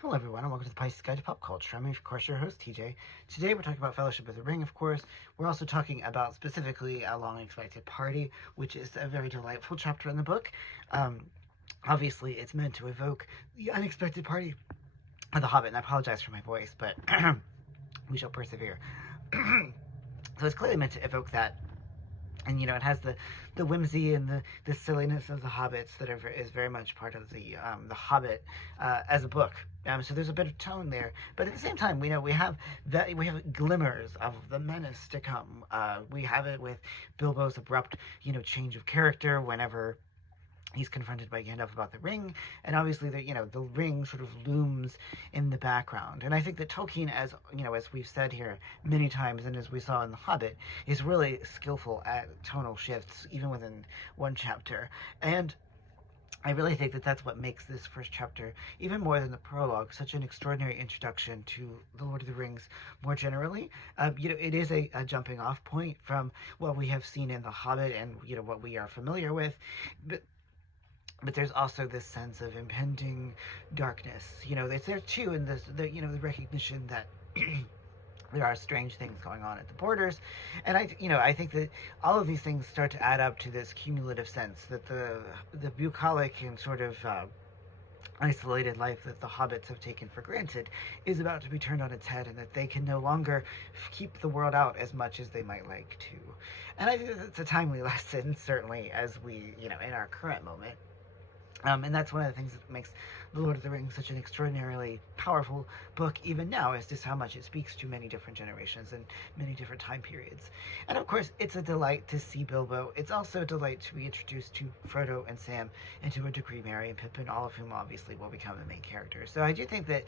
Hello everyone and welcome to the Pisces Guide to Pop Culture. I'm of course your host TJ. Today we're talking about Fellowship of the Ring, of course. We're also talking about specifically A Long Expected Party, which is a very delightful chapter in the book. Obviously it's meant to evoke the unexpected party of the Hobbit, and I apologize for my voice, but we shall persevere. So it's clearly meant to evoke that. And, it has the whimsy and the silliness of the Hobbits that is very much part of the Hobbit as a book. So there's a bit of tone there, but at the same time, we have glimmers of the menace to come. We have it with Bilbo's abrupt, change of character whenever he's confronted by Gandalf about the ring, and obviously the ring sort of looms in the background. And I think that Tolkien, as we've said here many times, and as we saw in The Hobbit, is really skillful at tonal shifts, even within one chapter. And I really think that that's what makes this first chapter, even more than the prologue, such an extraordinary introduction to The Lord of the Rings more generally. It is a jumping off point from what we have seen in The Hobbit and, what we are familiar with. But there's also this sense of impending darkness. It's there too in the recognition that there are strange things going on at the borders. And I think that all of these things start to add up to this cumulative sense that the bucolic and sort of isolated life that the hobbits have taken for granted is about to be turned on its head, and that they can no longer keep the world out as much as they might like to. And I think it's a timely lesson, certainly, as we, in our current moment. And that's one of the things that makes The Lord of the Rings such an extraordinarily powerful book even now, is just how much it speaks to many different generations and many different time periods. And of course, it's a delight to see Bilbo. It's also a delight to be introduced to Frodo and Sam, and to a degree Merry and Pippin, all of whom obviously will become the main characters. So I do think that,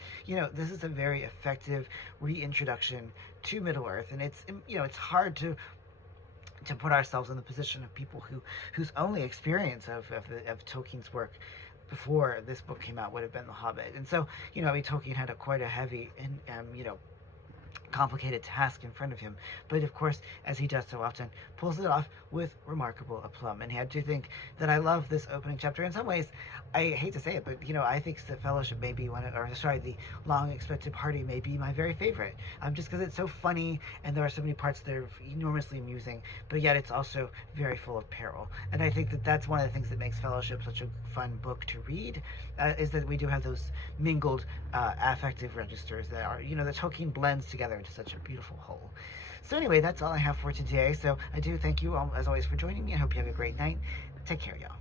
this is a very effective reintroduction to Middle-earth, and it's hard to put ourselves in the position of people whose only experience of Tolkien's work before this book came out would have been The Hobbit. And so, Tolkien had quite a heavy and, complicated task in front of him, but of course, as he does so often, pulls it off with remarkable aplomb. And I do think that I love this opening chapter. In some ways, I hate to say it, but I think the Fellowship may be the Long Expected Party may be my very favorite, just because it's so funny, and there are so many parts that are enormously amusing, but yet it's also very full of peril. And I think that that's one of the things that makes Fellowship such a fun book to read, is that we do have those mingled affective registers that are, that Tolkien blends together into such a beautiful whole. So anyway, that's all I have for today. So I do thank you all, as always, for joining me. I hope you have a great night. Take care, y'all.